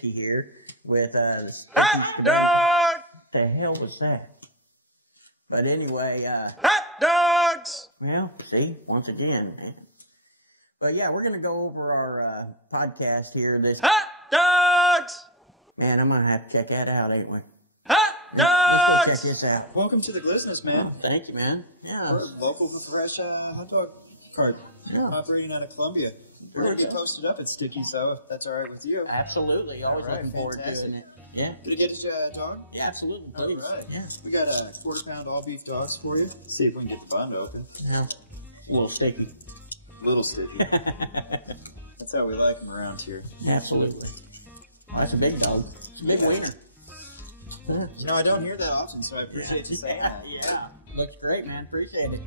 Sticky here with the Hot dog! What the hell was that? But anyway, Hot dogs! well, see, once again, man. But yeah, we're gonna go over our podcast here. This Hot dogs! man, I'm gonna have to check that out, ain't we? Hot Let's dogs! go check this out. Welcome to the Glisteness, man. Oh, thank you, man. Yeah. We're local for fresh hot dog cart. Yeah. Operating out of Columbia. We're going to be posted up at Sticky's, though, if that's all right with you. Absolutely. Always All right, looking forward to fantastic. doing it. Yeah. Did you get a dog? Yeah, absolutely. All Please. right. Yeah. We got a quarter-pound all-beef dogs for you. See if we can get the bun open. Yeah. A little sticky. Little sticky. That's how we like them around here. Absolutely. Oh, that's a big dog. It's a big wiener. Huh. You know, I don't hear that often, so I appreciate you saying that. Yeah. Looks great, man. Appreciate it.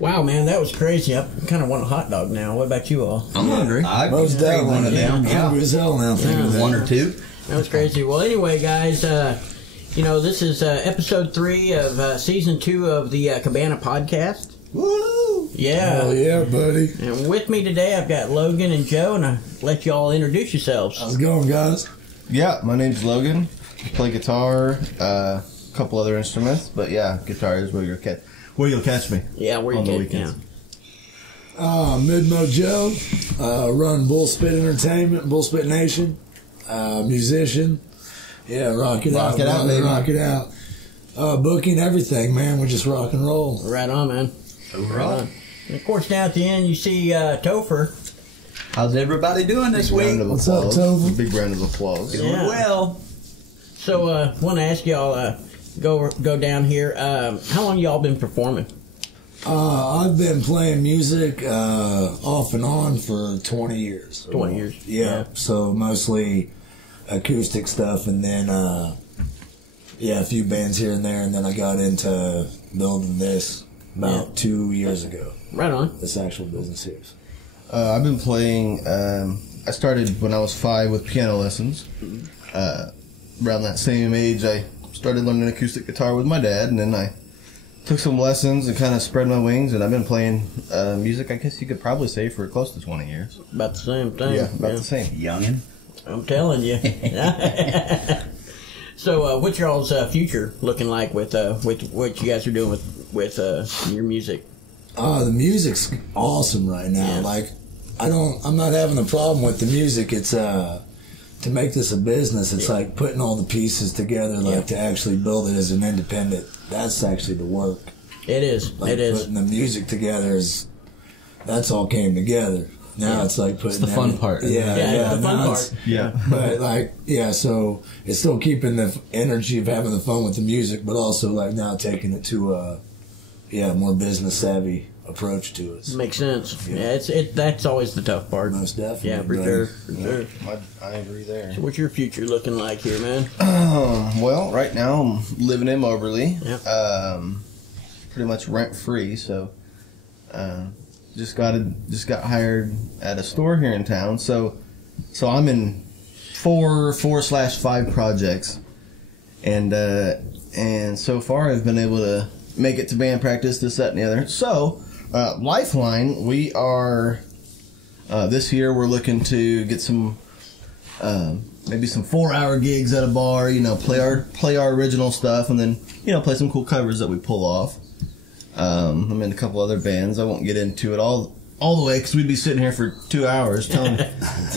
Wow, man, that was crazy. I kind of want a hot dog now. What about you all? I'm hungry. Most definitely. one of them. Hungry as hell now. Thinking of that. One or two. That was crazy. Well, anyway, guys, you know, this is episode 3 of season 2 of the Cabana podcast. Woo! Yeah. Hell yeah, buddy. And with me today, I've got Logan and Joe, and I'll let you all introduce yourselves. How's it going, guys? Yeah, my name's Logan. Play guitar, a couple other instruments, but yeah, guitar is where you'll catch me. Yeah, where you on the get weekends. Midmo Joe. Run Bullspit Entertainment, Bullspit Nation. Musician. Yeah, rock it out. Rock it out, baby. Rock it out. Booking everything, man. We're just rock and roll. Right on, man. Right on. And of course, down at the end, you see Topher. How's everybody doing this week? What's up, Topher? Big round of applause. Yeah. Doing well. So, want to ask y'all, go down here. How long y'all been performing? I've been playing music off and on for 20 years. 20 years. Yeah. So mostly acoustic stuff, and then a few bands here and there, and then I got into building this about 2 years ago. Right on. This actual business here. I've been playing. I started when I was 5 with piano lessons. Around that same age, I started learning acoustic guitar with my dad, and then I took some lessons and kind of spread my wings, and I've been playing music, I guess you could probably say, for close to 20 years. About the same thing. Yeah, about the same. Youngin'. I'm telling you. So, what's y'all's future looking like with what you guys are doing with your music? The music's awesome right now. Yeah. Like, I'm not having a problem with the music. It's to make this a business, it's like putting all the pieces together, like to actually build it as an independent. That's actually the work. It is. Like It is. putting the music together that's all came together. Now it's like putting the fun part. Yeah, the fun now part. it's- Yeah. But like, so it's still keeping the energy of having the fun with the music, but also like now taking it to a more business savvy approach to it. Makes sense. Yeah, that's always the tough part. Most definitely. Yeah, for buddy. sure. For sure. I agree there. So, what's your future looking like here, man? Well, right now I'm living in Moberly. Yep. Pretty much rent free, so just got hired at a store here in town. So I'm in 4/5 projects, and so far I've been able to make it to band practice, this, that, and the other. So Lifeline, we are this year we're looking to get some. Maybe some 4-hour gigs at a bar, play our original stuff, and then, play some cool covers that we pull off. I'm in a couple other bands. I won't get into it all the way because we'd be sitting here for 2 hours to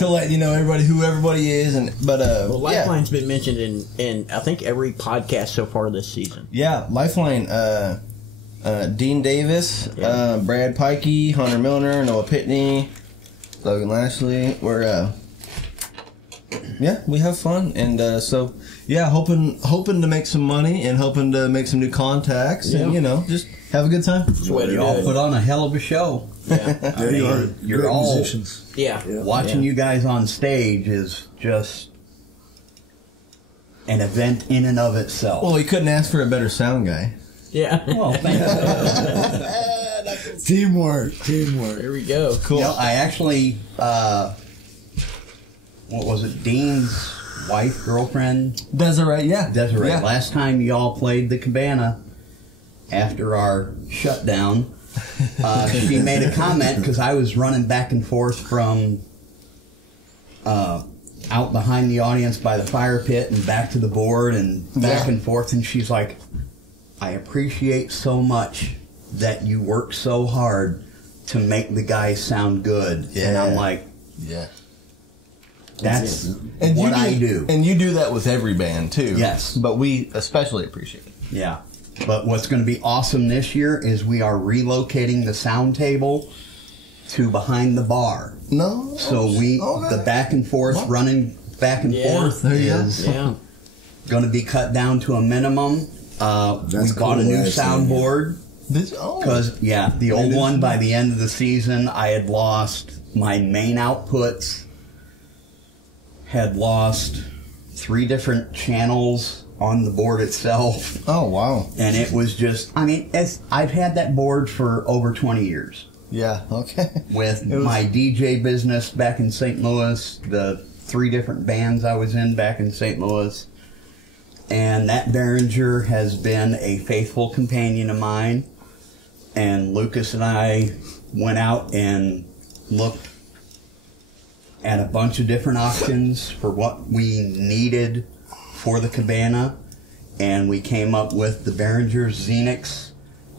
let everybody who everybody is. Well, Lifeline's been mentioned in I think every podcast so far this season. Yeah, Lifeline. Dean Davis, Brad Pikey, Hunter Milner, Noah Pitney, Logan Lashley. We have fun, and hoping to make some money and hoping to make some new contacts, and just have a good time. You all put on a hell of a show. Yeah. I mean, you're all musicians. Yeah. watching you guys on stage is just an event in and of itself. Well, you couldn't ask for a better sound guy. Yeah. Well, thank you. Teamwork. There we go. Cool. I actually what was it, Dean's wife, girlfriend? Desiree, yeah. Desiree. Yeah. Last time y'all played the Cabana after our shutdown, she made a comment because I was running back and forth from out behind the audience by the fire pit and back to the board and back and forth, and she's like, I appreciate so much that you work so hard to make the guys sound good. Yeah. And I'm like, Yeah. that's And what you I do. And you do that with every band, too. Yes. But we especially appreciate it. Yeah. But what's going to be awesome this year is we are relocating the sound table to behind the bar. No? So the back and forth, running back and forth There you go. is Yeah. going to be cut down to a minimum. We That's bought a cool, new actually. soundboard. Oh. Because, the old one, by the end of the season, I had lost my main outputs, had lost 3 different channels on the board itself, Oh, wow. and it was just, I've had that board for over 20 years. Yeah, okay. With my DJ business back in St. Louis, the 3 different bands I was in back in St. Louis, and that Behringer has been a faithful companion of mine. And Lucas and I went out and looked at a bunch of different options for what we needed for the Cabana, and we came up with the Behringer Xenix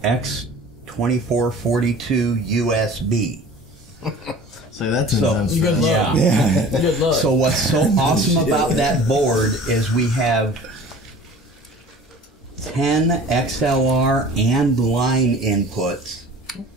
X2442 USB. So that's So- intense. Good luck. Yeah. Good luck. So what's so awesome about that board is we have 10 XLR and line inputs.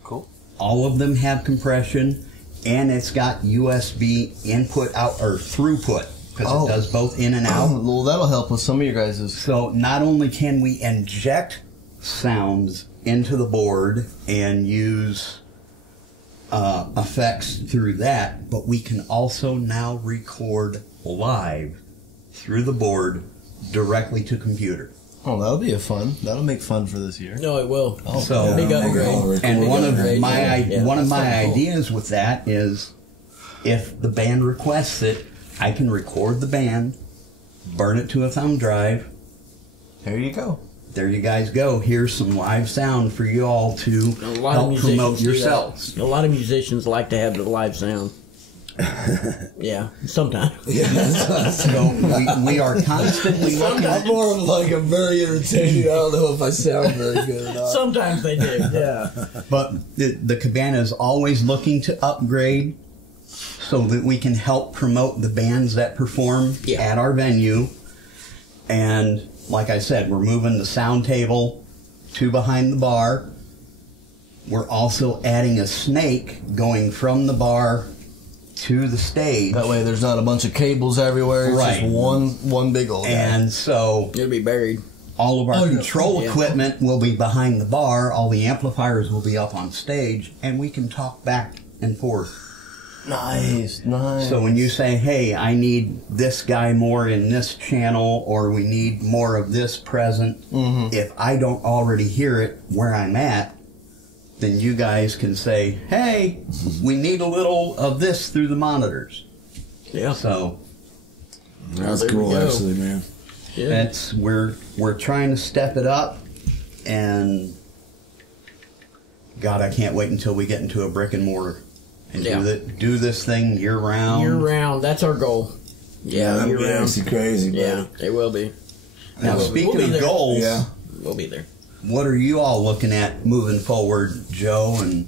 Cool. All of them have compression, and it's got USB input out or throughput because Oh. it does both in and out. Well, that'll help with some of your guys'. So not only can we inject sounds into the board and use effects through that, but we can also now record live through the board directly to computer. Oh, that'll be that'll make fun for this year. No, it will. So Big upgrade. and Big one of upgrade, my yeah. one of That's my kinda cool. ideas with that is if the band requests it, I can record the band, burn it to a thumb drive. There you go. There you guys go. Here's some live sound for you all to A lot of help musicians promote do that. yourselves. A lot of musicians like to have the live sound. Yeah, sometimes. So we are constantly looking. I'm more of like a very entertaining. I don't know if I sound very good or not. Sometimes they do. Yeah. But the Cabana is always looking to upgrade so that we can help promote the bands that perform at our venue. And like I said, we're moving the sound table to behind the bar. We're also adding a snake going from the bar to the stage. That way there's not a bunch of cables everywhere. It's Right. just one big old guy. And so It'll be buried. all of our control Yeah. equipment will be behind the bar, all the amplifiers will be up on stage, and we can talk back and forth. Nice. So when you say, hey, I need this guy more in this channel, or we need more of this present, if I don't already hear it where I'm at, then you guys can say, hey, we need a little of this through the monitors. Yeah. So That's There we cool, go. actually, man. Yeah. that's we're trying to step it up, and God, I can't wait until we get into a brick and mortar and do this thing year round. Year round. That's our goal. Yeah, That'd year be round. actually crazy, bro. Yeah, it will be. Now, speaking We'll be of there. goals, Yeah. We'll be there. what are you all looking at moving forward, Joe, and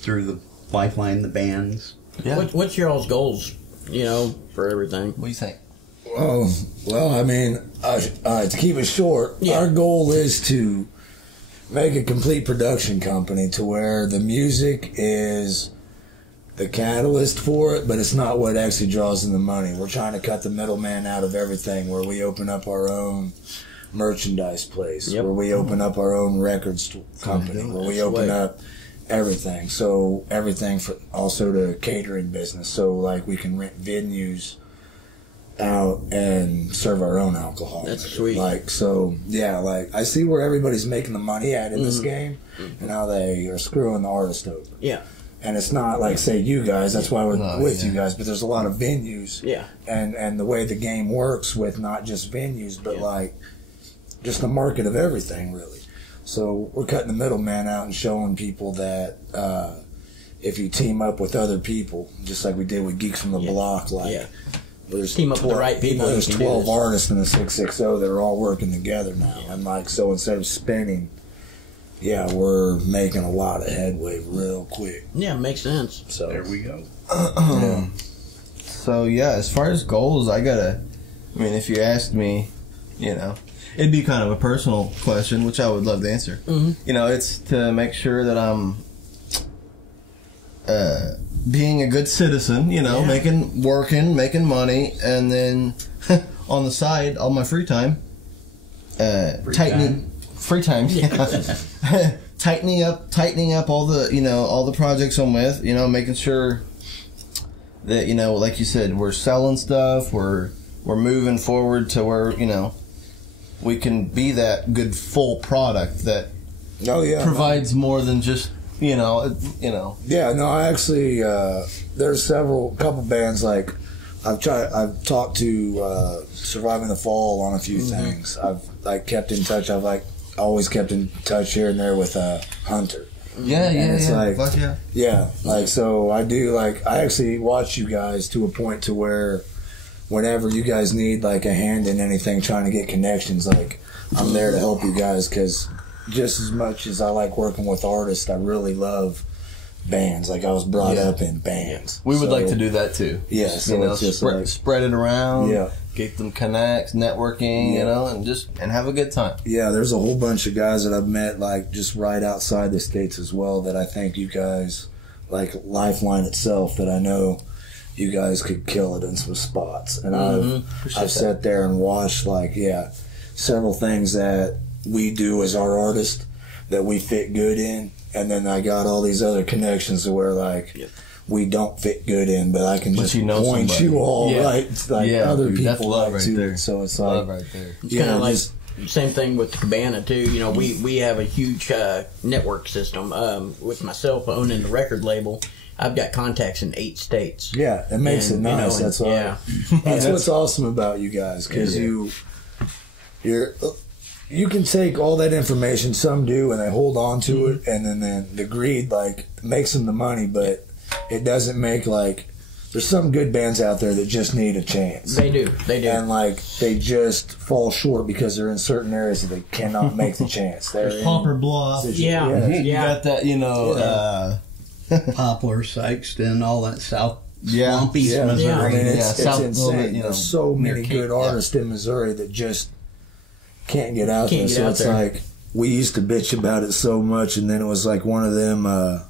through the Lifeline, the bands? Yeah. What's your all's goals? You know, for everything. What do you think? Well, I mean, to keep it short, Yeah. our goal is to make a complete production company to where the music is the catalyst for it, but it's not what actually draws in the money. We're trying to cut the middleman out of everything, where we open up our own merchandise place, Yep. where we open up our own record company, where we open up everything. So everything for also the catering business. So like we can rent venues out and serve our own alcohol. That's sweet. Like, so yeah, like I see where everybody's making the money at in this game and how they are screwing the artist over. Yeah. And it's not like, say, you guys, that's why we're with you guys, but there's a lot of venues. Yeah. And the way the game works with not just venues, but like just the market of everything, really. So we're cutting the middleman out and showing people that if you team up with other people, just like we did with Geeks from the Block, like there's team up with the right people. There's 12 artists in the 660 that are all working together now. And like, so instead of spinning, we're making a lot of headway real quick. Yeah, makes sense. So There we go. So as far as goals, I mean, if you asked me, it'd be kind of a personal question, which I would love to answer. Mm-hmm. It's to make sure that I'm being a good citizen, making money, and then on the side, all my free time, tightening up all the projects I'm with, making sure that, like you said, we're selling stuff, we're moving forward to where, we can be that good full product that provides more than just, Yeah, no, I actually, there's couple bands, like, I've talked to Surviving the Fall on a few things. I've, kept in touch. I've, always kept in touch here and there with Hunter. So I do, I actually watch you guys to a point to where whenever you guys need, a hand in anything, trying to get connections, I'm there to help you guys, because just as much as I like working with artists, I really love bands. I was brought up in bands. We would like to do that too. Yeah, so it's just spread it around. Yeah. Get them connects, networking, and have a good time. Yeah, there's a whole bunch of guys that I've met, just right outside the States as well, that I think you guys, Lifeline itself, that I know you guys could kill it in some spots. And I've sat there and watched, several things that we do as our artist that we fit good in. And then I got all these other connections to where, we don't fit good in, but I can just point somebody. you all right, other people that's love right too. there. So it's love right there. It's kind of same thing with the Cabana too. We have a huge network system. With myself owning the record label, I've got contacts in 8 states. Yeah, it makes it nice. That's why. That's what's awesome about you guys, because you can take all that information. Some do, and they hold on to it, and then the greed makes them the money, but it doesn't make there's some good bands out there that just need a chance. They do. And they just fall short because they're in certain areas that they cannot make the chance. There's Popper Bluff. You got that, Poplar, Sykeston, all that South Swampy, Missouri. Yeah, I mean, it's South, insane. There's so many good artists in Missouri that just can't get out there. So it's we used to bitch about it so much, and then it was one of them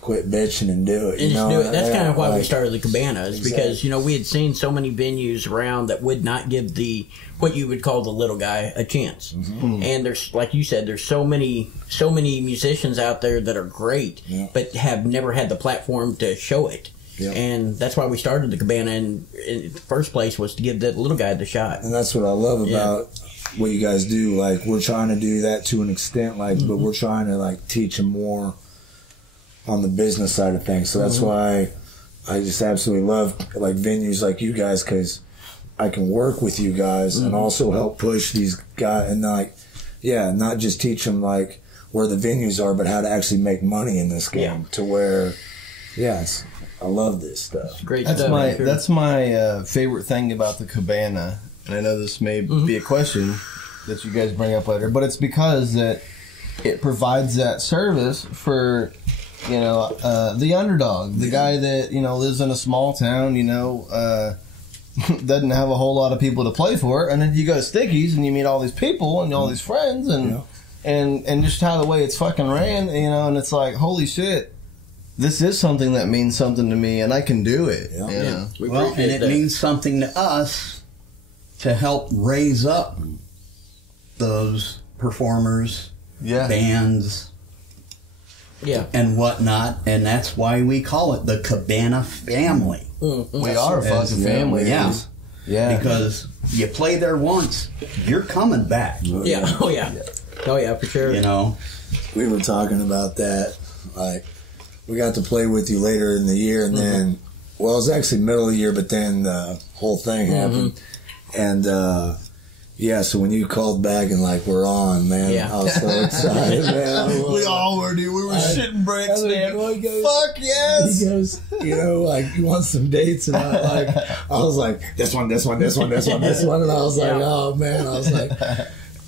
quit bitching and do it. And just do it. That's kind of why we started the Cabana, is because we had seen so many venues around that would not give what you would call the little guy a chance. Mm-hmm. And there's, like you said, there's so many musicians out there that are great, but have never had the platform to show it. Yeah. And that's why we started the Cabana in the first place, was to give that little guy the shot. And that's what I love about what you guys do. We're trying to do that to an extent, but we're trying to teach them more on the business side of things. So that's why I just absolutely love venues like you guys, because I can work with you guys and also help push these guys, and not just teach them where the venues are, but how to actually make money in this game to where I love this stuff. Great that's stuff. That's my favorite thing about the Cabana, and I know this may be a question that you guys bring up later, but it's because that it provides that service for the underdog, the guy that lives in a small town, doesn't have a whole lot of people to play for, and then you go to Stickies and you meet all these people and all these friends, and just how the way it's fucking ran, and it's holy shit, this is something that means something to me, and I can do it. Well, and it means something to us to help raise up those performers, bands, and whatnot, and that's why we call it the Cabana family. We are a fucking family. Because you play there once, you're coming back. Oh yeah, for sure. We were talking about that we got to play with you later in the year, and then, well, it was actually middle of the year, but then the whole thing happened, and yeah, so when you called back and like we're on, man, I was so excited, man. We all were, dude. We were shitting bricks, man. Goes, fuck yes. He goes, you know, like you want some dates, and I was like, this one, and I was like, oh man, I was like,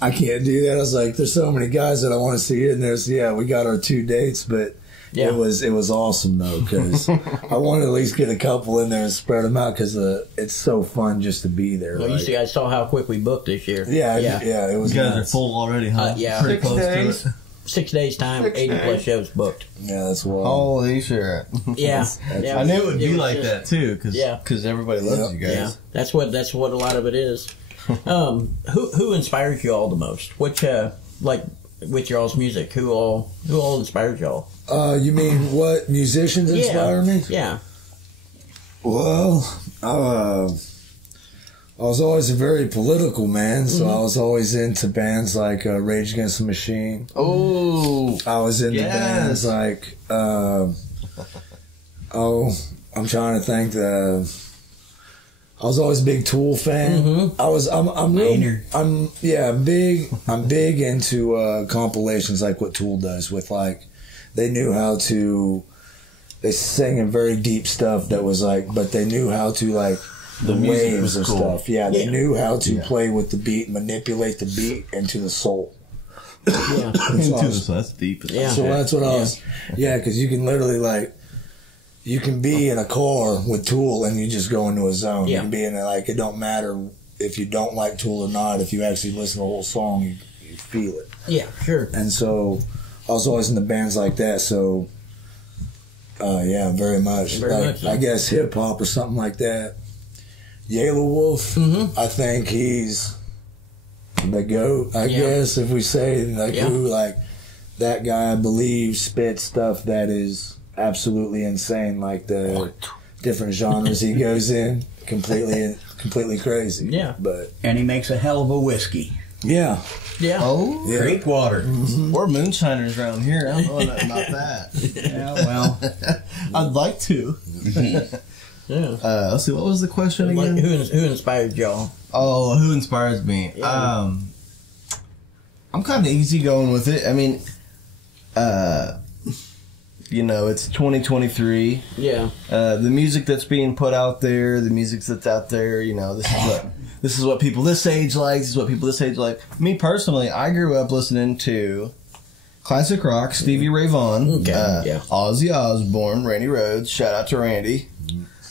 I can't do that. I was like, there's so many guys that I want to see in there. So yeah, we got our 2 dates, but. Yeah. It was awesome though, because I want to at least get a couple in there and spread them out, because it's so fun just to be there. Well, like, you see, I saw how quick we booked this year. Yeah, it was. You guys are full already, huh? Yeah, pretty close to it. 6 days time, 80 plus shows booked. Yeah, that's wild. Holy shit! Yeah, I knew it would be like that too, because everybody loves you guys. Yeah, that's what a lot of it is. Who inspires you all the most? Which like with y'all's music, who all inspires y'all? You mean what musicians inspire me? Yeah. Well, I was always a very political man, so I was always into bands like Rage Against the Machine. Oh, I was into bands like I'm trying to think. I was always a big Tool fan. I'm big into compilations like what Tool does with like. They knew how to. They sang in very deep stuff that was like, but they knew how to like the waves and stuff. Yeah, they knew how to play with the beat, manipulate the beat into the soul. Yeah, that's deep. Yeah, so that's what I was. Yeah, because you can literally like, you can be in a car with Tool and you just go into a zone. Yeah. You can be in it like it don't matter if you don't like Tool or not. If you actually listen to the whole song, you feel it. Yeah, sure. And so. I was always into bands like that, so yeah, very much. I guess hip hop or something like that. Yellow Wolf, I think he's the GOAT, I guess, if we say like who like that guy I believe spits stuff that is absolutely insane, like the different genres he goes in, completely crazy. Yeah. And he makes a hell of a whiskey. Yeah. Yeah. Oh, Great water. We're moonshiners around here. I don't know nothing about that. Yeah, well, I'd like to. Yeah. Let's see. What was the question again? Who inspired y'all? Oh, who inspires me? Yeah. I'm kind of easy going with it. I mean, you know, it's 2023. Yeah. The music that's being put out there, the music that's out there, you know, this is what people this age like. This is what people this age like. Me personally, I grew up listening to classic rock, Stevie Ray Vaughan, Ozzy Osbourne, Randy Rhoads. Shout out to Randy.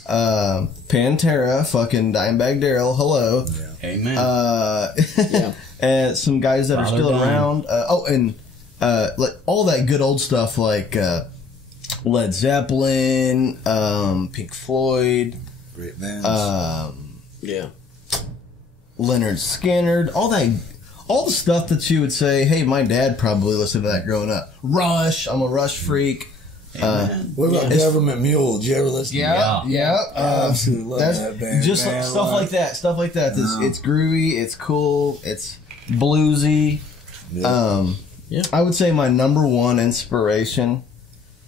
Pantera, fucking Dimebag Darrell. Hello. yeah. Amen. And some guys that are still around. And like all that good old stuff like Led Zeppelin, Pink Floyd, Great bands. Leonard Skinner, all the stuff that you would say, hey, my dad probably listened to that growing up. Rush, I'm a Rush freak. What about Government Mule? Did you ever listen to that? Yeah. I absolutely love that band. Just man. stuff like that. Stuff like that. It's groovy, it's cool, it's bluesy. I would say my number one inspiration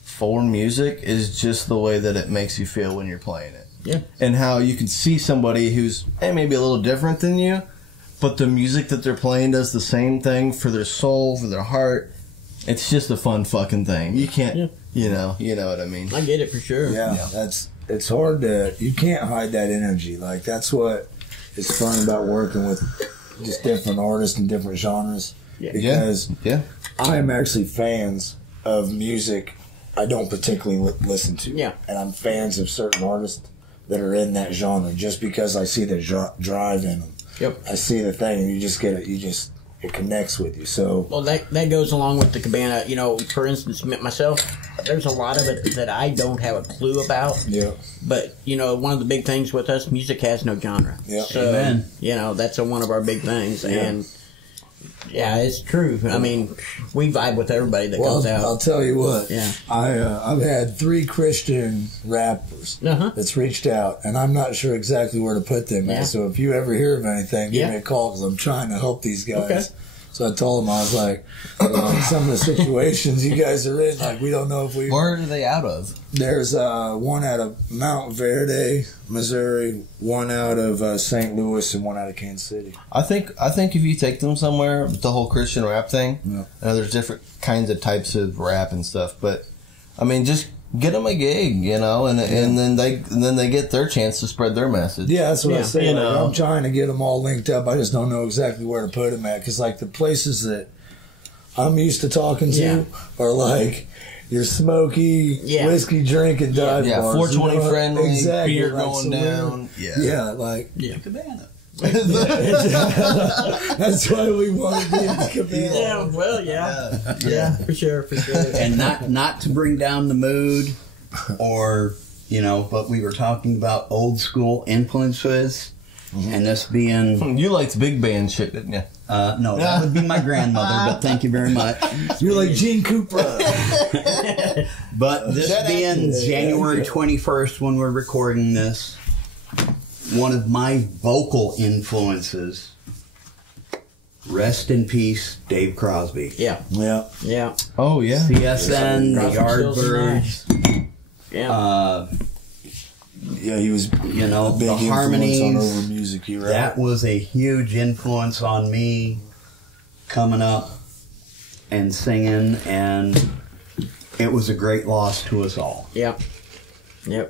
for music is just the way that it makes you feel when you're playing it. Yeah. And how you can see somebody who's maybe a little different than you, but the music that they're playing does the same thing for their soul, for their heart. It's just a fun fucking thing. You can't, you know what I mean. I get it for sure. Yeah, it's hard you can't hide that energy. Like that's what is fun about working with just different artists and different genres. Yeah. Because I am actually fans of music I don't particularly listen to. Yeah. And I'm fans of certain artists that are in that genre just because I see the drive in them. Yep. I see the thing, and you just get it. It connects with you. So well, that goes along with the Cabana. You know, for instance, myself, there's a lot of it that I don't have a clue about. Yeah. But you know, one of the big things with us, music has no genre. Yeah. So Amen. You know, that's one of our big things, Yeah. and yeah, it's true. I mean, we vibe with everybody that comes out. I'll tell you what. Yeah. I've had 3 Christian rappers that's reached out, and I'm not sure exactly where to put them. Yeah. So if you ever hear of anything, give me a call because I'm trying to help these guys. So I told him, I was like, some of the situations you guys are in, like, we don't know if we... Where are they out of? There's one out of Mount Verde, Missouri, one out of St. Louis, and one out of Kansas City. I think if you take them somewhere, the whole Christian rap thing, Yeah. I know there's different kinds of types of rap and stuff, but I mean, just get them a gig, you know, and then they get their chance to spread their message. Yeah, that's what I say. you Like, know. I'm trying to get them all linked up. I just don't know exactly where to put them at. Because, like, the places that I'm used to talking to Yeah. are, like, your smoky, whiskey drinking dive Yeah, bars. 420 you know? friendly, Exactly, beer like, going so down. Yeah, like, Cabana. that's why we want to be in the Cabana. Yeah, well, yeah, for sure. And not to bring down the mood, or but we were talking about old school influences, and this being You liked big band shit, didn't you? no, that would be my grandmother, but thank you very much. You're like Gene Cooper. But this being January 21st when we're recording this, one of my vocal influences, rest in peace, Dave Crosby. Yeah. Oh yeah. CSN, the Crosby, Stills, and Yardbirds, Yeah. Yeah, he was the big influence harmonies. on over music. You're right. That was a huge influence on me coming up and singing, and it was a great loss to us all. Yep.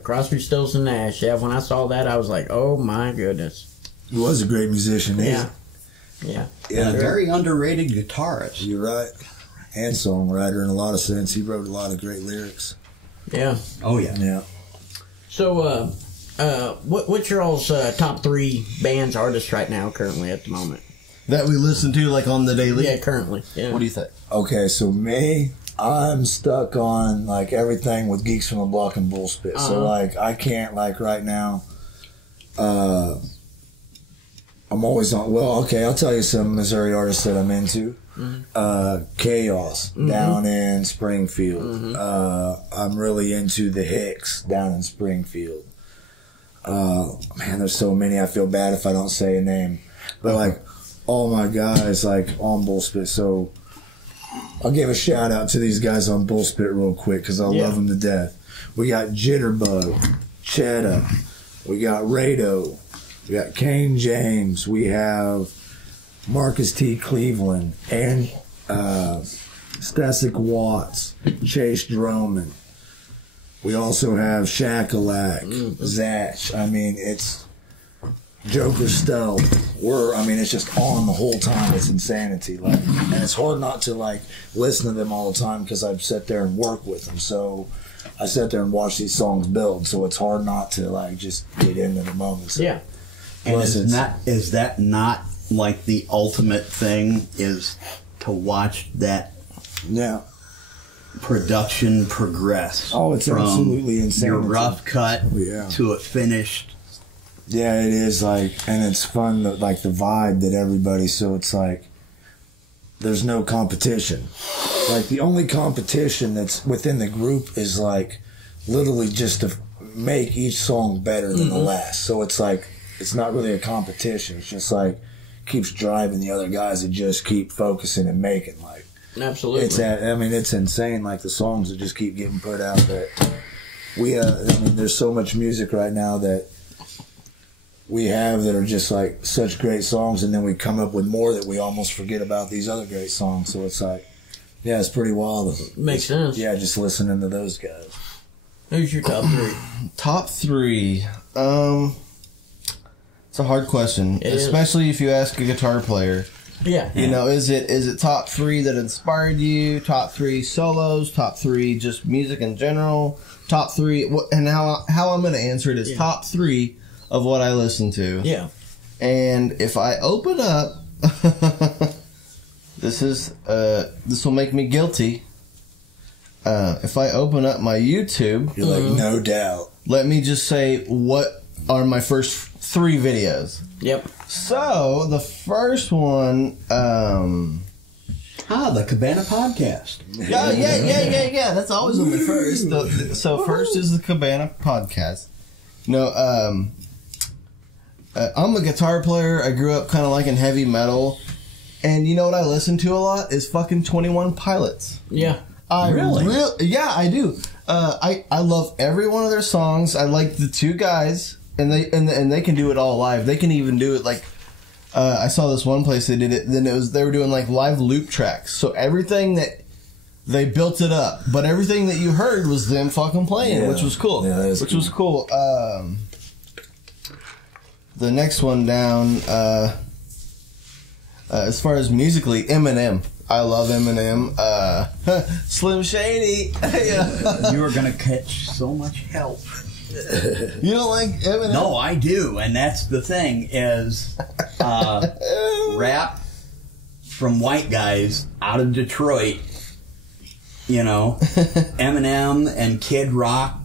Crosby, Stills, and Nash. Yeah, when I saw that, I was like, oh my goodness. He was a great musician. Yeah. And a very underrated guitarist. You're right. And songwriter in a lot of sense. He wrote a lot of great lyrics. Yeah. Oh, yeah. Yeah. So, what's your all's top 3 bands, artists right now, currently, at the moment? That we listen to like on the daily. Yeah, currently. Yeah. What do you think? Okay, so me, I'm stuck on like everything with Geeks from the Block and Bullspit. So like I can't like right now. I'm always on. Well, okay, I'll tell you some Missouri artists that I'm into. Chaos down in Springfield. I'm really into the Hicks down in Springfield. Man, there's so many. I feel bad if I don't say a name, but like all my guys like on Bullspit. So I'll give a shout out to these guys on Bullspit real quick because I love them to death. We got Jitterbug, Cheddar, we got Rado, we got Kane James, we have Marcus T. Cleveland, and Stasic Watts, Chase Droman. We also have Shakalak, Zatch. I mean, it's Joker Stealth. It's just on the whole time. It's insanity. Like, and it's hard not to like listen to them all the time because I've sat there and work with them. So I sat there and watch these songs build. So it's hard not to like just get into the moment. So, Yeah. And is that not like the ultimate thing, is to watch that production progress? Oh, it's from absolutely insane. Your rough cut to a finished. Yeah, it is like, and it's fun, like the vibe that everybody, so it's like, there's no competition. Like the only competition that's within the group is like, literally just to make each song better than the last. So it's like, it's not really a competition. It's just like, keeps driving the other guys to just keep focusing and making like. Absolutely. It's insane. Like the songs that just keep getting put out. That there's so much music right now that we have that are just like such great songs, and then we come up with more that we almost forget about these other great songs. So it's like, yeah, it's pretty wild. Makes sense. Yeah, just listening to those guys. Who's your top 3? Top 3. It's a hard question, especially if you ask a guitar player. Yeah. You know, is it top 3 that inspired you? Top 3 solos? Top 3 just music in general? Top 3, and how I'm going to answer it is top 3 of what I listen to. Yeah. And if I open up, this will make me guilty. If I open up my YouTube, you're like, no doubt. Let me just say what are my first 3 videos. Yep. So the first one, the Cabana podcast. Yeah. That's always on the first. So first is the Cabana podcast. No, I'm a guitar player. I grew up kind of liking heavy metal, And you know what I listen to a lot is fucking 21 Pilots. Yeah. Really? Yeah, I do. I love every one of their songs. I like the two guys, and they can do it all live. They can even do it like I saw this one place they did it. Then they were doing like live loop tracks. So everything that they built it up, but everything that you heard was them fucking playing, which was cool. Yeah, that is which cool. was cool. The next one down. As far as musically, Eminem. I love Eminem. Slim Shady. Yeah. You are going to catch so much help. You don't like Eminem? No, I do, and that's the thing is rap from white guys out of Detroit. You know, Eminem and Kid Rock.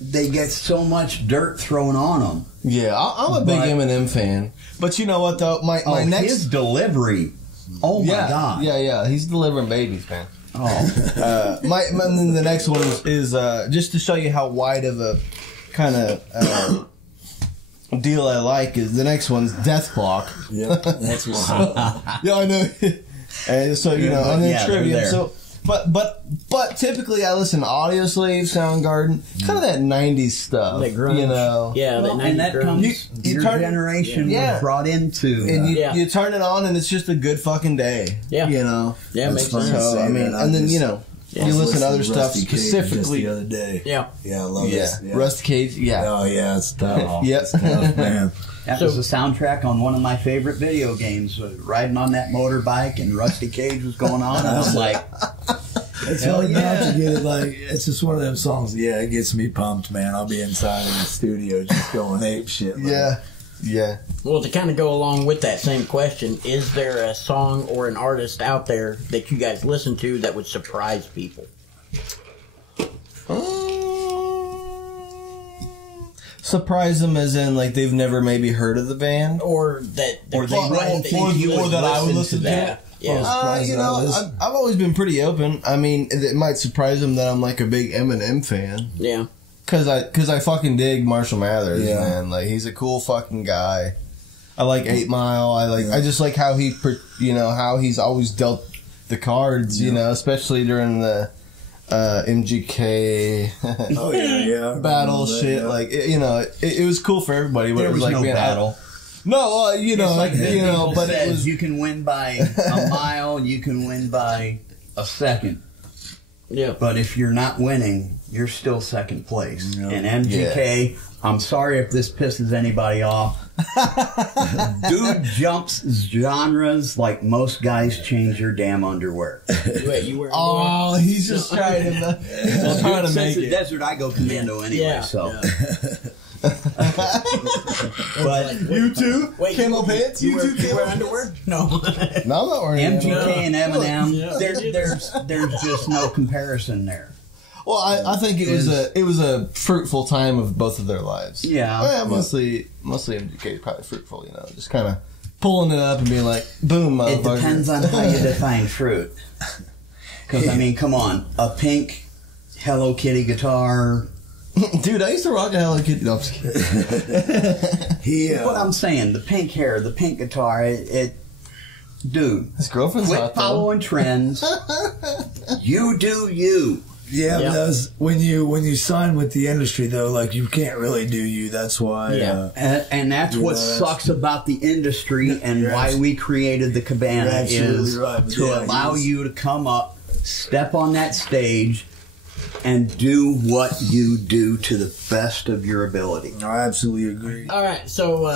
They get so much dirt thrown on them. Yeah, I'm a big Eminem fan. But you know what though? My next his delivery. Oh my god. Yeah. He's delivering babies, man. Oh. The next one is just to show you how wide of a kind of deal I like. Is the next one's Death Clock. Yeah, that's what. Yeah, I know. And so you know, and then Trivium. there. So, but typically I listen to Audio Slave, Soundgarden, kind of that '90s stuff. That grunge. You know. Yeah, Well, that and that 90s grunge. comes your turn- generation Yeah. was brought into. And Yeah. you turn it on, and it's just a good fucking day. Yeah. You know. Yeah, That's makes funny. sense. So I mean, and then you know, Yeah. you listen to other Rusty stuff Cage specifically. just the other day. Yeah. Yeah, I love Yeah, this. Yeah. Rusty Cage. Yeah. Oh yeah, it's tough. Yep. It's tough, man. That So- was the soundtrack on one of my favorite video games. Riding on that motorbike and Rusty Cage was going on, and I was like, It's Hell hard yeah. not to get it. Like it's just one of them songs. Yeah, it gets me pumped, man. I'll be inside in the studio just going ape shit. Like, Yeah. Well, to kind of go along with that same question, is there a song or an artist out there that you guys listen to that would surprise people? Surprise them as in like they've never maybe heard of the band. Or that Or they surprised won't that think you would would that I would listen to that. Yeah. surprised You that I know, listen. I've always been pretty open. I mean, it might surprise them that I'm like a big Eminem fan. Yeah. Cause I fucking dig Marshall Mathers, Yeah. man. Like he's a cool fucking guy. I like 8 Mile. I just like how how he's always dealt the cards. You know, especially during the MGK Oh yeah. battle shit. Yeah. Like it was cool for everybody. But there it was like no man, battle. No, but Says it was. you can win by a mile, you can win by a second. Yeah. But if you're not winning, you're still second place. Yeah. And MGK, I'm sorry if this pisses anybody off. Dude jumps genres like most guys change your damn underwear. Wait, you were. Oh, he's just trying to Since make the it. desert, I go commando anyway. Yeah. So, But You too? wait, Camo pants? You wear, too? you wear underwear? No. No, I'm not wearing MGK and Eminem, Yeah. there's just no comparison there. Well, I think it was a fruitful time of both of their lives. Yeah. Mostly MGK is probably fruitful. You know, just kind of pulling it up and being like, boom, It motherfucker. depends on how you define fruit. Because, I mean, come on. A pink Hello Kitty guitar. Dude, I used to rock a Hello Kitty. No, I'm just kidding. What I'm saying, the pink hair, the pink guitar, dude, His girlfriend's quit hot, though. following trends. You do you. Yeah, Yeah. but that's when you sign with the industry though, like you can't really do you. That's why. Yeah. And that's You what know, that's- sucks about the industry and You're why we created the Cabana You're absolutely is right, but to yeah, allow he's- you to come up, step on that stage, and do what you do to the best of your ability. I absolutely agree. All right. So,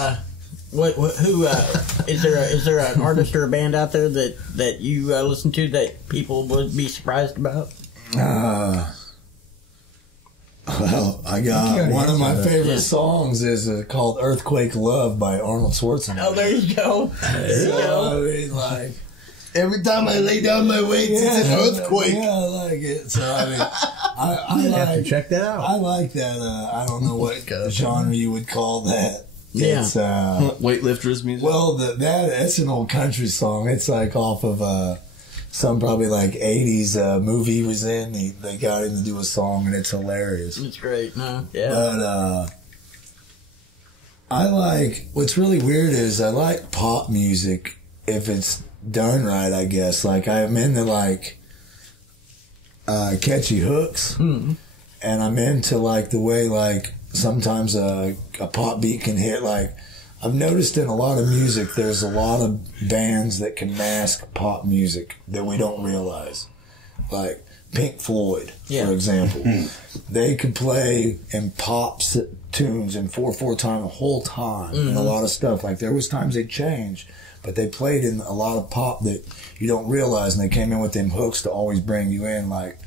who is there an artist or a band out there that you listen to that people would be surprised about? Well, I got one of my favorite songs is called "Earthquake Love" by Arnold Schwarzenegger. Oh, there you go. There you go. I mean, like. Every time I lay down my weights, it's an earthquake. Yeah, I like it. So I mean, I have to like check that out. I like that. I don't know what genre you would call that. Yeah. It's Weightlifters music. well, that's an old country song. It's like off of some probably like '80s movie he was in. They got him to do a song, and it's hilarious. It's great. No, yeah. But I like what's really weird is I like pop music. if it's done right, I guess. Like, I'm into, like, catchy hooks. And I'm into, like, the way, like, sometimes a pop beat can hit. Like, I've noticed in a lot of music, there's a lot of bands that can mask pop music that we don't realize. Like Pink Floyd, for example. They could play in pop tunes in 4/4 time the whole time and a lot of stuff. Like, there was times they'd change, but they played in a lot of pop that you don't realize, and they came in with them hooks to always bring you in. Like,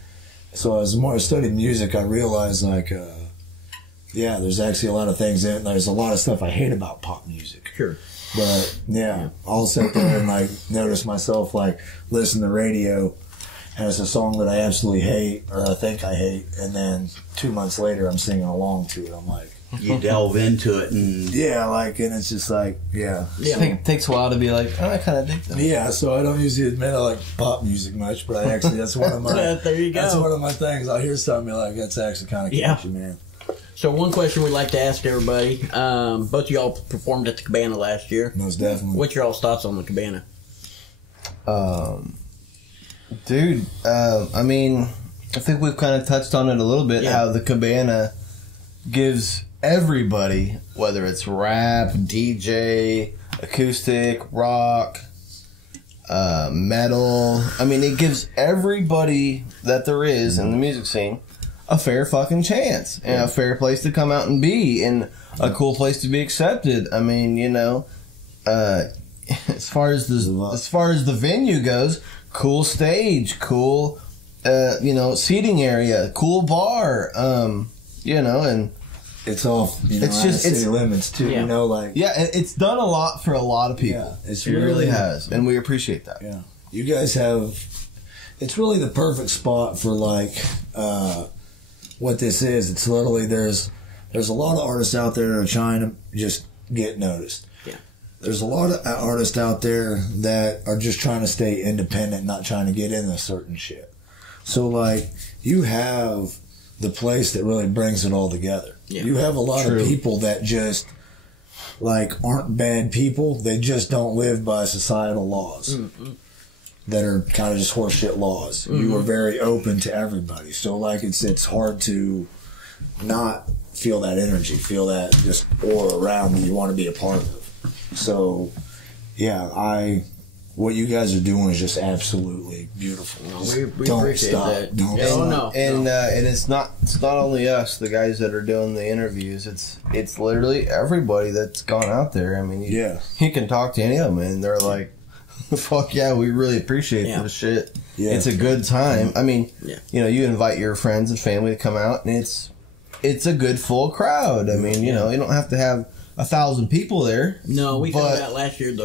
so as more I studied music, I realized, like, there's actually a lot of things in it. There's a lot of stuff I hate about pop music. Sure. But, I'll sit there and, like, notice myself, like, listen to radio, and it's a song that I absolutely hate, or I think I hate, and then 2 months later I'm singing along to it. I'm like... You delve into it and... Yeah, like, and it's just like, It takes a while to be like, oh, I kind of dig that. Yeah, so I don't usually admit I like pop music much, but I actually, that's one of my... There you go. That's one of my things. I'll hear something like, that's actually kind of catchy, man. So one question we'd like to ask everybody, both of y'all performed at the Cabana last year. Most definitely. What's your all's thoughts on the Cabana? Dude, I mean, I think we've kind of touched on it a little bit, how the Cabana gives everybody, whether it's rap, DJ, acoustic, rock, metal, I mean, it gives everybody that there is in the music scene a fair fucking chance and a fair place to come out and be and a cool place to be accepted. I mean, you know, as far as the venue goes, cool stage, cool, seating area, cool bar, and it's off, it's just city limits too, like. Yeah, it's done a lot for a lot of people. Yeah, it really has, and we appreciate that. Yeah. You guys it's really the perfect spot for, like, what this is. It's literally, there's a lot of artists out there that are trying to just get noticed. Yeah. There's a lot of artists out there that are just trying to stay independent, not trying to get into certain shit. So, like, you have the place that really brings it all together. Yeah. You have a lot of people that just, like, aren't bad people. They just don't live by societal laws that are kind of just horseshit laws. You are very open to everybody. So, like, it's hard to not feel that energy, feel that just aura around that you want to be a part of. So, what you guys are doing is just absolutely beautiful. We don't appreciate stop. That. Don't stop. And it's not only us, the guys that are doing the interviews. It's literally everybody that's gone out there. I mean, you can talk to any of them, and they're like, "Fuck yeah, we really appreciate this shit. Yeah. It's a good time." I mean, you invite your friends and family to come out, and it's a good full crowd. I mean, you don't have to have 1,000 people there. No, we found out last year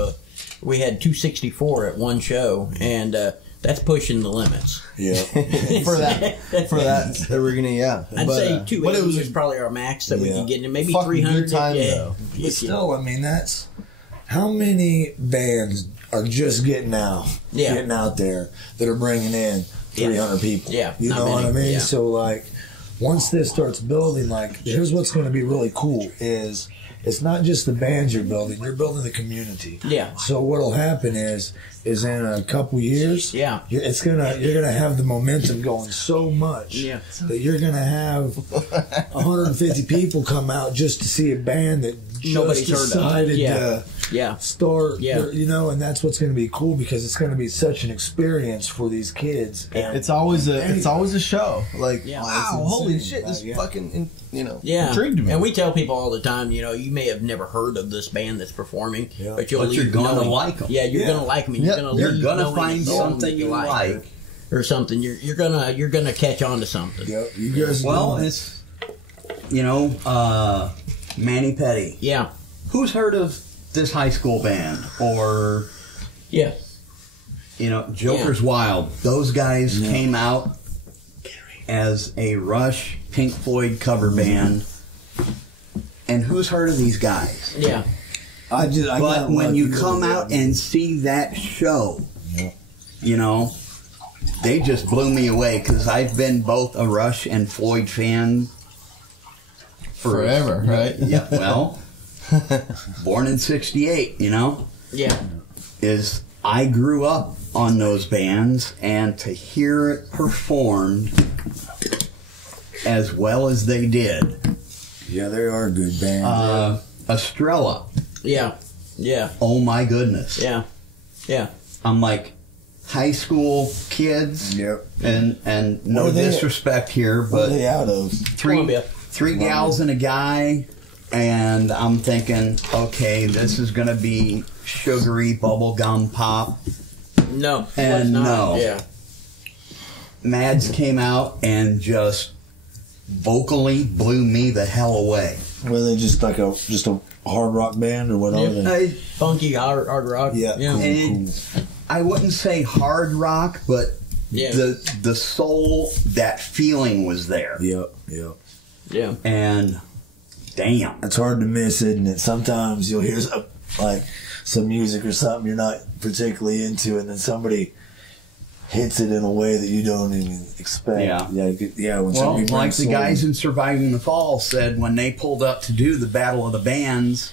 we had 264 at one show, and that's pushing the limits. Yeah, for that arena, I'd say 280 was probably our max that we could get in. Maybe 300 time though. But still, I mean, that's how many bands are just getting out there that are bringing in 300 people. Yeah, you know what I mean. Yeah. So, like, once this starts building, like, here's what's going to be really cool is. It's not just the bands you're building the community. Yeah. So what'll happen is in a couple years, you're gonna have the momentum going so much that you're gonna have 150 people come out just to see a band that nobody's decided to start. And that's what's gonna be cool because it's gonna be such an experience for these kids. And it's always a show. Like, wow, holy shit, this fucking intrigued me. And we tell people all the time, you may have never heard of this band that's performing, but you're gonna like them. Yeah, you're gonna like them. You're gonna find something you like, or something. You're gonna catch on to something. Yeah, you guys. Well, it's Manny Petty. Yeah. Who's heard of this high school band or Joker's Wild? Those guys came out as a Rush, Pink Floyd cover band. And who's heard of these guys? Yeah. But when you come out and see that show, they just blew me away because I've been both a Rush and Floyd fan forever, right? Yeah, well, born in '68, Yeah. is I grew up on those bands, and to hear it performed as well as they did. Yeah, they are good bands. Estrella. Yeah. Yeah. Oh my goodness. Yeah. Yeah. I'm like, high school kids. Yep. And no disrespect here, What are but they out of? three gals and a guy, and I'm thinking, okay, this is gonna be sugary bubblegum pop. No. And was not. no. Yeah. Mads came out and just vocally blew me the hell away. Were they just like a hard rock band, or what are they? Funky hard rock. Yeah. Yeah. Cool, And I wouldn't say hard rock, but Yeah. the soul, that feeling was there. Yep. Yep. Yeah. And damn. It's hard to miss, isn't it? Sometimes you'll hear some music or something you're not particularly into, and then somebody hits it in a way that you don't even expect. Yeah. Yeah. When Well, somebody like brings the soul- guys in Surviving the Fall said when they pulled up to do the Battle of the Bands,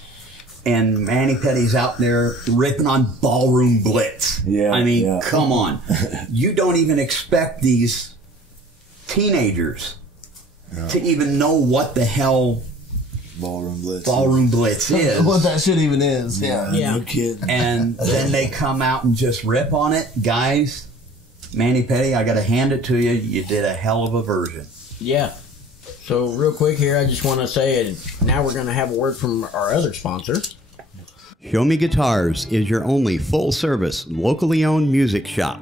and Manny Petty's out there ripping on Ballroom Blitz. Yeah, I mean, yeah. come on. You don't even expect these teenagers to even know what the hell Ballroom Blitz. Ballroom Blitz is. What that shit even is. Yeah. Yeah. No kidding. And then they come out and just rip on it. Guys, Manny Petty, I got to hand it to you. You did a hell of a version. Yeah. So real quick here, I just want to say, now we're going to have a word from our other sponsor. Show Me Guitars is your only full-service, locally owned music shop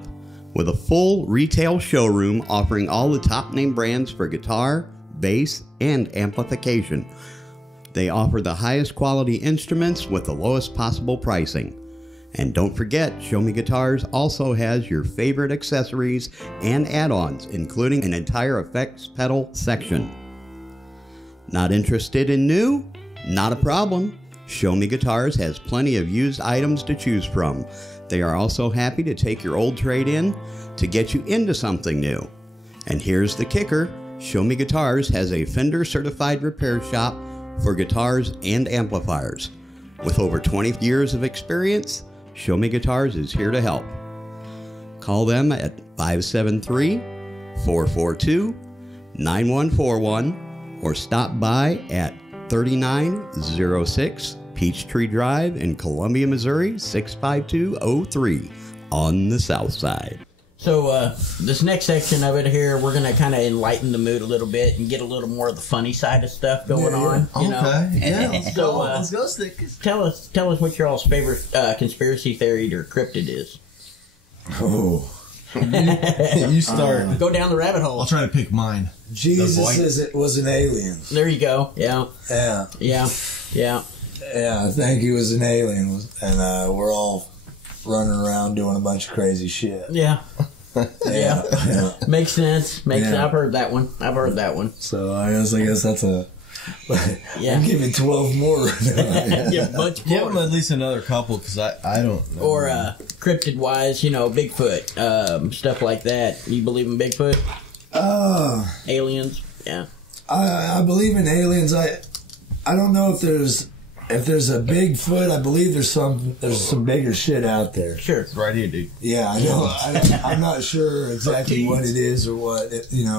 with a full retail showroom offering all the top-name brands for guitar, bass, and amplification. They offer the highest quality instruments with the lowest possible pricing. And don't forget, Show Me Guitars also has your favorite accessories and add-ons, including an entire effects pedal section. Not interested in new? Not a problem. Show Me Guitars has plenty of used items to choose from. They are also happy to take your old trade-in to get you into something new. And here's the kicker. Show Me Guitars has a Fender certified repair shop for guitars and amplifiers. With over 20 years of experience, Show Me Guitars is here to help. Call them at 573-442-9141 or stop by at 3906 Peachtree Drive in Columbia, Missouri, 65203 on the south side. So this next section of it here, we're going to kind of enlighten the mood a little bit and get a little more of the funny side of stuff going on. You know? Okay. Yeah. Let's So, go. Let's go, Stickers. Tell us what your all's favorite conspiracy theory or cryptid is. Oh. You start. Go down the rabbit hole. I'll try to pick mine. Jesus void. says it was an alien. There you go. Yeah. Yeah. Yeah. Yeah. Yeah, I think he was an alien, and we're all running around doing a bunch of crazy shit. Yeah. Yeah. Yeah. Makes sense. Makes sense. Yeah. I've heard that one. So I guess that's a. Yeah. I'll give you 12 more. Yeah, much Give more. him at least another couple, because I don't know. Or cryptid wise, Bigfoot, stuff like that. You believe in Bigfoot? Aliens? Yeah. I believe in aliens. I don't know if there's a Bigfoot. I believe there's some bigger shit out there. Sure. Right here, dude. Yeah, I know. I'm not sure exactly what it is or what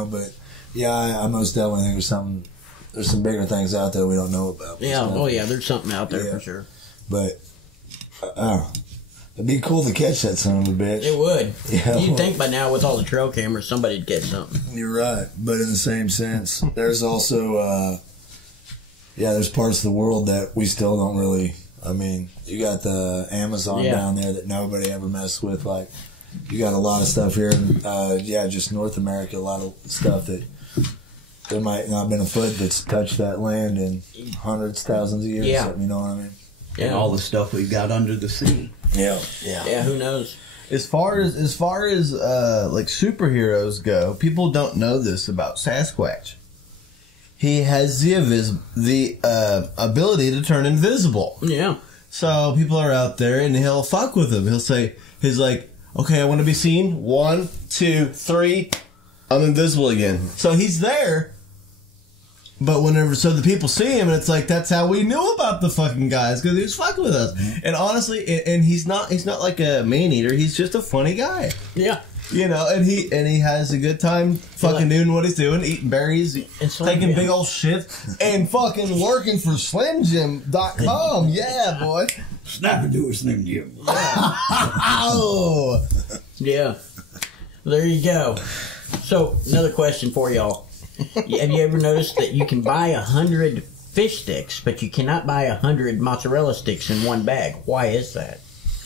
but yeah, I most definitely think there's some bigger things out there we don't know about. Yeah. Oh, yeah. There's something out there for sure. But it'd be cool to catch that son of a bitch. It would. Yeah. You'd think by now with all the trail cameras, somebody'd get something. You're right, but in the same sense, there's also there's parts of the world that we still don't really. I mean, you got the Amazon down there that nobody ever messed with. Like, you got a lot of stuff here, just North America, a lot of stuff that there might not have been a foot that's touched that land in hundreds, thousands of years. Yeah. You know what I mean? Yeah. And all the stuff we've got under the sea. Yeah. Yeah. Who knows? As far as like superheroes go, people don't know this about Sasquatch. He has the ability to turn invisible. Yeah. So people are out there, and he'll fuck with him. He's like, okay, I want to be seen. 1, 2, 3. I'm invisible again. So he's there, But so the people see him, and it's like, that's how we knew about the fucking guys, because he was fucking with us. And honestly, and he's not like a man eater. He's just a funny guy. Yeah. You know, and he has a good time fucking doing what he's doing, eating berries, taking big old shits, and fucking working for SlimJim.com. Yeah, boy. Snap into a Slim Jim. Oh. Yeah. There you go. So, another question for y'all. Have you ever noticed that you can buy 100 fish sticks, but you cannot buy 100 mozzarella sticks in one bag? Why is that?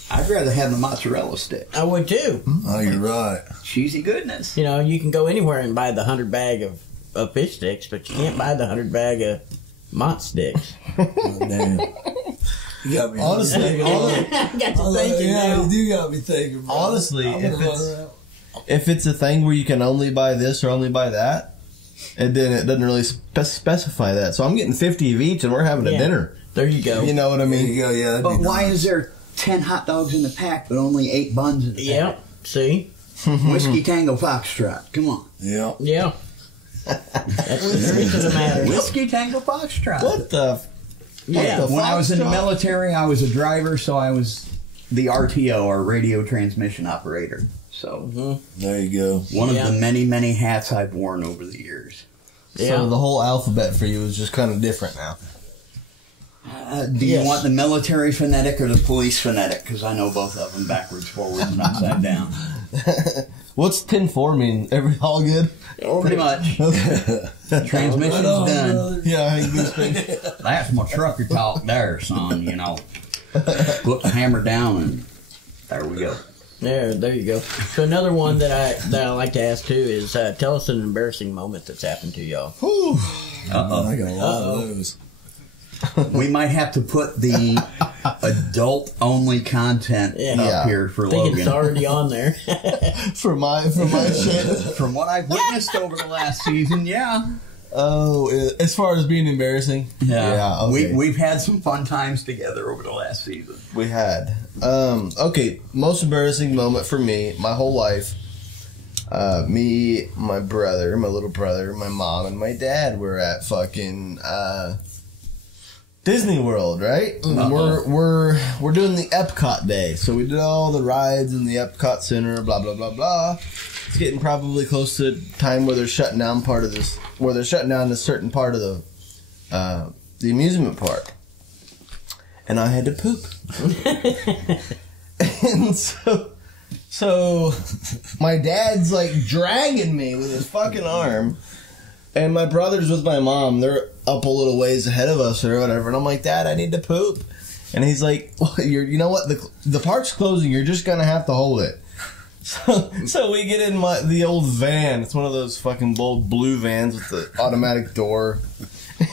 I'd rather have the mozzarella stick. I would too. Oh, you're right. Cheesy goodness. You know, you can go anywhere and buy the 100 bag of fish sticks, but you can't buy the 100 bag of mozz sticks. Oh, damn. You got me. Honestly, I got you thinking now. You do got me thinking. Bro. Honestly, if it's a thing where you can only buy this or only buy that, and then it doesn't really specify that. So I'm getting 50 of each, and we're having a dinner. There you go. You know what I mean? There you go. Yeah. But why is there 10 hot dogs in the pack, but only 8 buns in the pack? Yep. See? Whiskey Tango Foxtrot. Come on. Yeah. Yeah. That's the truth of the matter. Whiskey Tango Foxtrot. What the? Yeah. When I was in the military, I was a driver, so I was the RTO, or radio transmission operator. So There you go. one of the many, many hats I've worn over the years. Yeah. So the whole alphabet for you is just kind of different now. Do you want the military phonetic or the police phonetic? Because I know both of them backwards, forwards, and upside down. What's 10-4 mean? All good? Pretty much. Transmission's done. Yeah, I think these things. That's my trucker talk there, son, you know. Put the hammer down and there we go. There you go. So another one that I like to ask too is tell us an embarrassing moment that's happened to y'all. Uh-oh. I got a lot of those. We might have to put the adult-only content up here for I think Logan. it's already on there. for my shit. From what I've witnessed over the last season, yeah. Oh, as far as being embarrassing? Yeah. Okay. We've had some fun times together over the last season. We had. Okay, most embarrassing moment for me, my whole life. Me, my brother, my little brother, my mom, and my dad were at fucking Disney World, right? We're doing the Epcot day, so we did all the rides in the Epcot Center, blah blah blah blah. It's getting probably close to time where they're shutting down a certain part of the amusement park, and I had to poop, and so my dad's like dragging me with his fucking arm. And my brother's with my mom. They're up a little ways ahead of us or whatever. And I'm like, Dad, I need to poop. And he's like, well, you know what? The park's closing. You're just going to have to hold it. So we get in the old van. It's one of those fucking bold blue vans with the automatic door.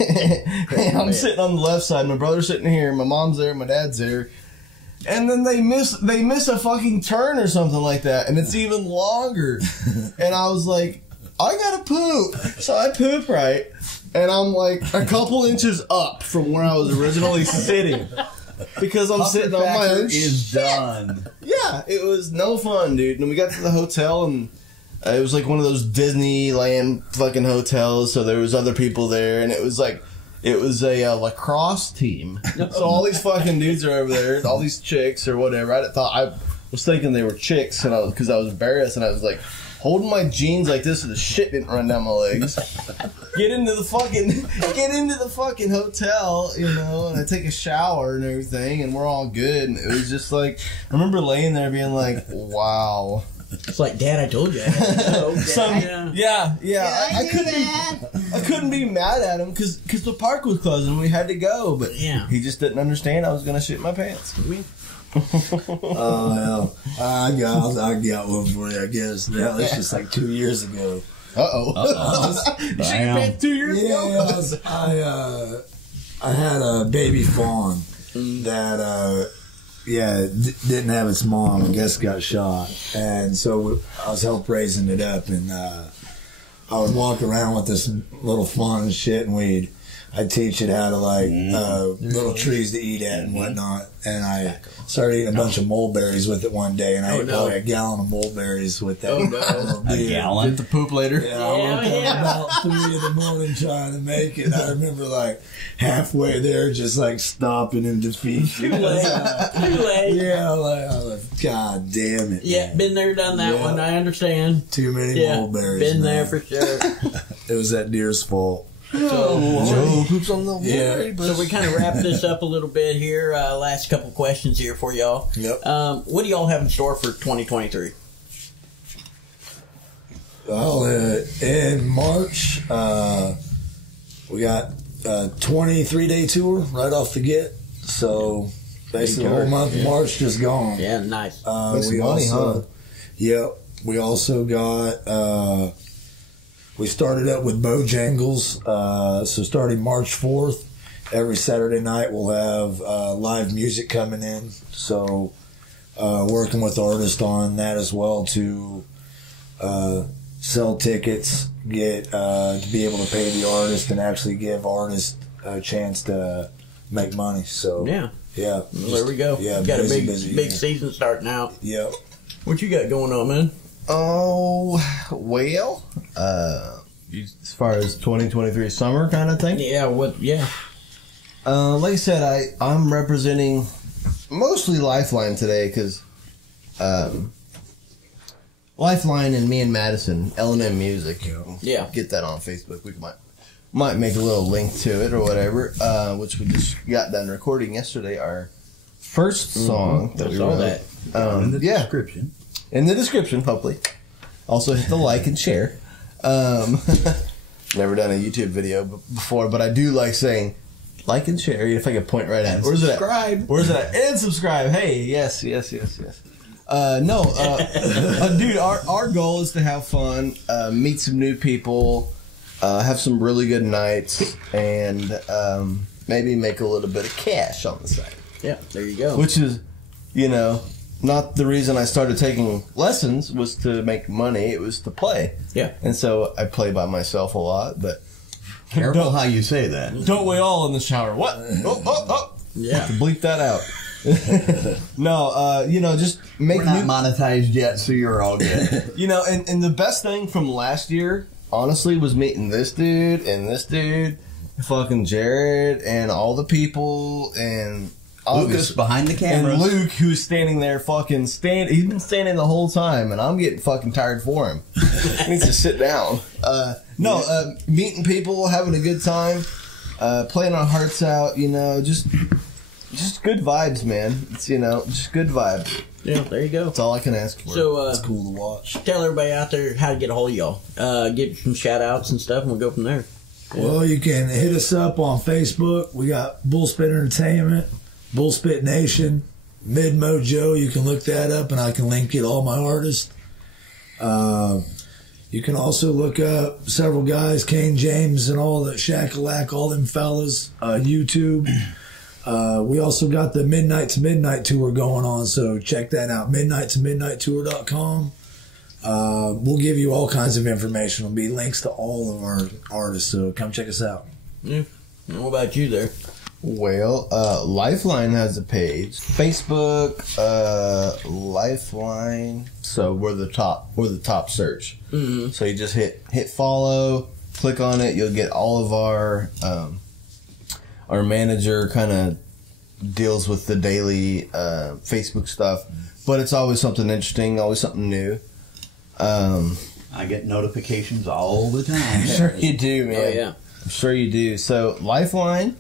And I'm sitting on the left side. My brother's sitting here. My mom's there. My dad's there. And then they miss a fucking turn or something like that. And it's even longer. And I was like, I gotta poop. So I poop right, and I'm like a couple inches up from where I was originally sitting. Because I'm sitting on my own shit. Done. Yeah, it was no fun, dude. And we got to the hotel, and it was like one of those Disneyland fucking hotels, so there was other people there, and it was a lacrosse team. So all these fucking dudes are over there, all these chicks or whatever. I was thinking they were chicks, and because I was embarrassed, and I was like, holding my jeans like this so the shit didn't run down my legs. Get into the fucking hotel, you know, and I take a shower and everything, and we're all good. And it was just like, I remember laying there being like, wow. It's like, Dad, I told you. I couldn't be mad at him because the park was closing and we had to go, but he just didn't understand I was going to shit my pants. Oh, I got one for you, I guess. Yeah, it's just like 2 years ago. You shit your pants 2 years ago? Yeah, I had a baby fawn that, didn't have its mom. I guess got shot. And so I was help raising it up, and I would walk around with this little fawn and shit, and I teach it how to like little trees to eat at and whatnot. And I started eating a bunch of mulberries with it one day, and I ate probably a gallon of mulberries with that. A gallon? Get the poop later. Yeah, I woke up about 3 in the morning trying to make it. I remember like halfway there, just like stopping in defeat. Too late. Yeah, like, God damn it. Yeah, man. been there, done that one. I understand. Too many mulberries. Been man. there for sure. It was that deer's fault. Joe poops on the Yeah. So we kind of wrap this up a little bit here. Last couple questions here for y'all. Yep. What do y'all have in store for 2023? Well, in March, we got a 23-day tour right off the get. So basically, the whole month of March just gone. Yeah, nice. That's We money, also, huh? Yep. We also got. We started up with Bojangles. So starting March 4th, every Saturday night we'll have live music coming in. So working with artists on that as well to sell tickets, get to be able to pay the artist and actually give artists a chance to make money. So Yeah. yeah. Well, there we go. Yeah, You got busy, a big busy, season starting out. Yep. What you got going on, man? Oh, well, as far as 2023 summer kind of thing. Yeah, what? Yeah. Like I said, I'm representing mostly Lifeline today because Lifeline and me and Madison, L&M Music. Yeah. Get that on Facebook. We might make a little link to it or whatever, which we just got done recording yesterday. Our first song that we saw wrote. that. In the description. In the description, hopefully. Also hit the like and share. Never done a YouTube video before, but I do like saying like and share. If I could point right at it. Where's subscribe. it at? Where's it at? And subscribe. Hey, yes. Dude, our goal is to have fun, meet some new people, have some really good nights, and maybe make a little bit of cash on the side. Yeah, there you go. Which is, not the reason I started taking lessons was to make money. It was to play. Yeah. And so I play by myself a lot, but Careful how you say that. don't we all in the shower? What? Oh. Yeah. Have to bleep that out. No, just make We're not monetized yet, so you're all good. and the best thing from last year, honestly, was meeting this dude and this dude, fucking Jared, and all the people, and Lucas behind the camera. and Luke, who's standing there he's been standing the whole time, and I'm getting fucking tired for him. He needs to sit down. Meeting people, having a good time, playing our hearts out, just good vibes, man. It's, just good vibes. Yeah, there you go. That's all I can ask for. So, It's cool to watch. tell everybody out there how to get a hold of y'all. Get some shout outs and stuff, and we'll go from there. Well, you can hit us up on Facebook. We got Bullspit Entertainment, Bullspit Nation, Mid Mojo. You can look that up, and I can link it all my artists. You can also look up several guys, Kane James and all the Shakalak, all them fellas, YouTube. We also got the Midnight to Midnight tour going on, so check that out, midnight-to-midnight-tour.com. We'll give you all kinds of information. There'll be links to all of our artists, so come check us out. Yeah. And what about you there? Well, Lifeline has a page. Facebook, Lifeline. So we're the top search. Mm-hmm. So you just hit follow, click on it. You'll get all of our manager kind of deals with the daily Facebook stuff, but it's always something interesting, always something new. I get notifications all the time. I'm sure you do, man. Oh, yeah. I'm sure you do. So Lifeline.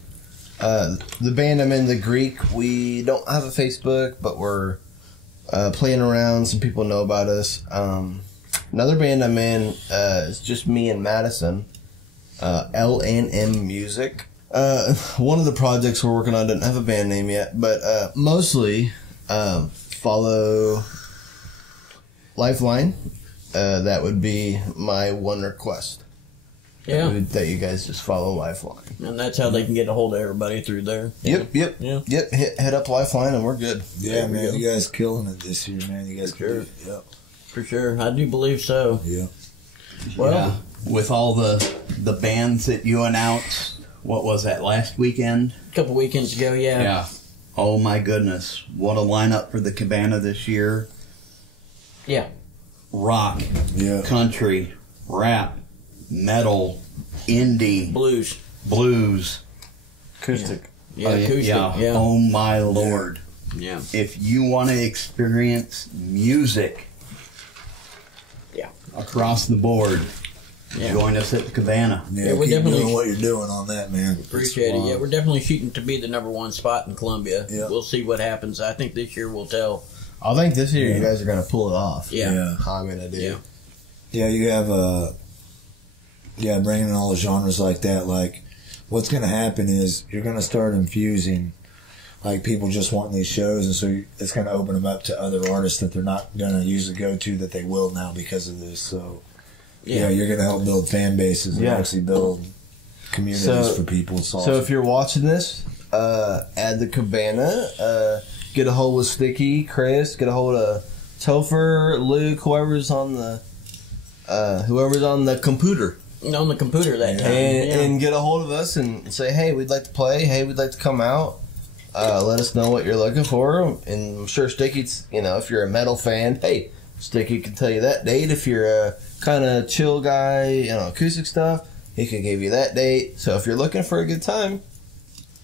The band I'm in, The Greek, we don't have a Facebook, but we're playing around. Some people know about us. Another band I'm in is just me and Madison, L&M Music. One of the projects we're working on doesn't have a band name yet, but mostly follow Lifeline. That would be my one request. Yeah. That you guys just follow Lifeline. And that's how they can get a hold of everybody through there. Yep. Yeah. Head up Lifeline and we're good. Yeah, man, you guys killing it this year, man. You guys Sure. Yep. For sure. I do believe so. Yeah. Well, Yeah. With all the bands that you announced, what was that, last weekend? A couple weekends ago, yeah. Yeah. Oh my goodness. What a lineup for the Cabana this year. Yeah. Rock, Yeah. country, rap, metal, indie, blues. Acoustic. Yeah, acoustic. Yeah. Oh my Lord. Yeah. If you want to experience music across the board, join us at the Cabana. Yeah, we're keep definitely doing what you're doing on that, man. appreciate it. Yeah, we're definitely shooting to be the #1 spot in Columbia. Yeah. We'll see what happens. I think this year will tell. I think this year you guys are going to pull it off. Yeah. I'm going to do. Yeah. Yeah, you have bringing in all the genres like that. Like, what's going to happen is you're going to start infusing, like, people just wanting these shows, and so it's going to open them up to other artists that they're not going to usually go to that they will now because of this. So, yeah, you're going to help build fan bases and actually build communities for people. It's awesome. So if you're watching this, add the Cabana. Get a hold with Sticky, Chris. Get a hold of Topher, Luke, whoever's on the computer. On the computer that time. And get a hold of us and say, hey, we'd like to play. Hey, we'd like to come out. Let us know what you're looking for. And I'm sure Sticky's, if you're a metal fan, hey, Sticky can tell you that date. If you're a kind of chill guy, acoustic stuff, he can give you that date. So if you're looking for a good time,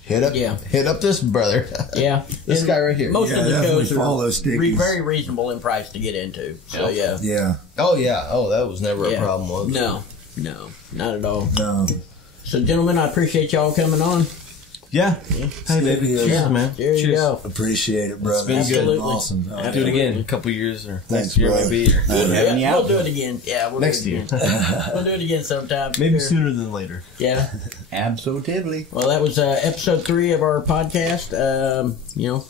hit up this brother. Yeah. This guy right here. Most of the shows follow are Sticky's. very reasonable in price to get into. So, yeah. Yeah. Oh, yeah. Oh, that was never a problem, was it? No, not at all. No. So, gentlemen, I appreciate y'all coming on. Yeah. Hey, baby. Yeah, man. There you go. Appreciate it, brother. It's been good. Been awesome. Do it again in a couple years or Thanks, next year brother. maybe. Or We'll do it again. Yeah, we'll next do year. it again. We'll do it again sometime. Maybe Sure. sooner than later. Yeah. Absolutely. Well, that was episode 3 of our podcast.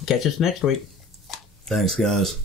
Catch us next week. Thanks, guys.